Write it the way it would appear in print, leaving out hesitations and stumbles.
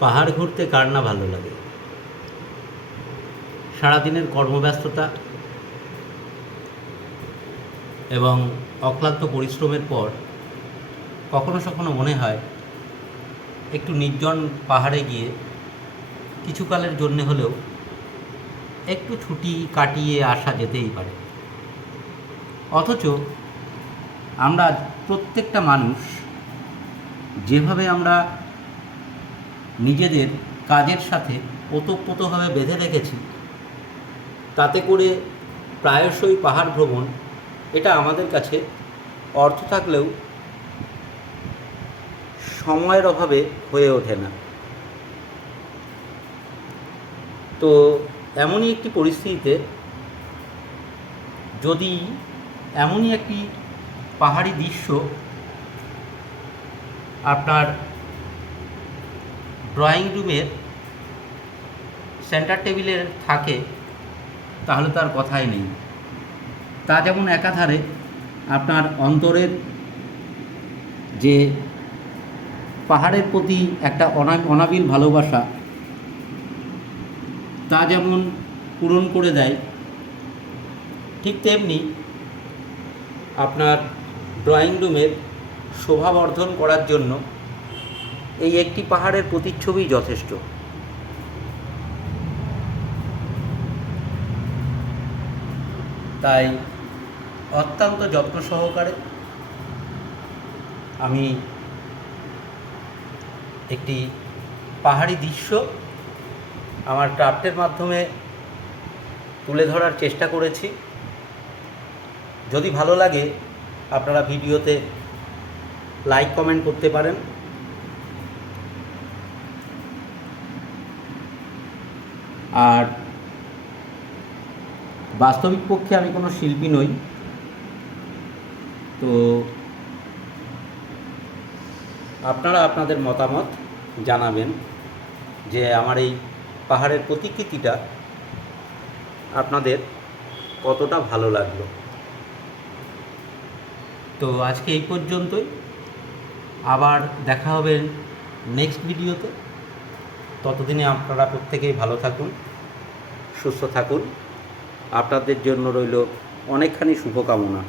পাহাড় ঘুরতে কার না ভালো লাগে। সারাদিনের কর্মব্যস্ততা এবং অক্লান্ত পরিশ্রমের পর কখনো কখনো মনে হয় একটু নির্জন পাহাড়ে গিয়ে কিছুকালের জন্য হলেও একটু ছুটি কাটিয়ে আসা যেতেই পারে। অথচ আমরা প্রত্যেকটা মানুষ যেভাবে আমরা নিজেদের কাজের সাথে ওতপ্রোতভাবে বেঁধে রেখেছি, তাতে করে প্রায়শই পাহাড় ভ্রমণ এটা আমাদের কাছে অর্থ থাকলেও সময়ের অভাবে হয়ে ওঠে না। তো এমনই একটি পরিস্থিতিতে যদি এমনই একটি পাহাড়ি দৃশ্য আপনার ড্রয়িং রুমের সেন্টার টেবিলে থাকে, তাহলে তার কথাই নেই। তা যেমন একাধারে আপনার অন্তরের যে পাহাড়ের প্রতি একটা অনাবিল ভালোবাসা, তা যেমন পূরণ করে দেয়, ঠিক তেমনি আপনার ড্রয়িং রুমের শোভাবর্ধন করার জন্য এই একটি পাহাড়ের প্রতিচ্ছবি যথেষ্ট। তাই অত্যন্ত যত্ন সহকারে আমি একটি পাহাড়ি দৃশ্য আমার ক্রাফটের মাধ্যমে তুলে ধরার চেষ্টা করেছি। যদি ভালো লাগে আপনারা ভিডিওতে লাইক কমেন্ট করতে পারেন। আর বাস্তবিক পক্ষে আমি কোনো শিল্পী নই, তো আপনারা আপনাদের মতামত জানাবেন যে আমার এই পাহাড়ের প্রতিকৃতিটা আপনাদের কতটা ভালো লাগলো। তো আজকে এই পর্যন্তই, আবার দেখা হবে নেক্সট ভিডিওতে। ততদিনে আপনারা প্রত্যেকেই ভালো থাকুন, সুস্থ থাকুন। আপনাদের জন্য রইল অনেকখানি শুভকামনা।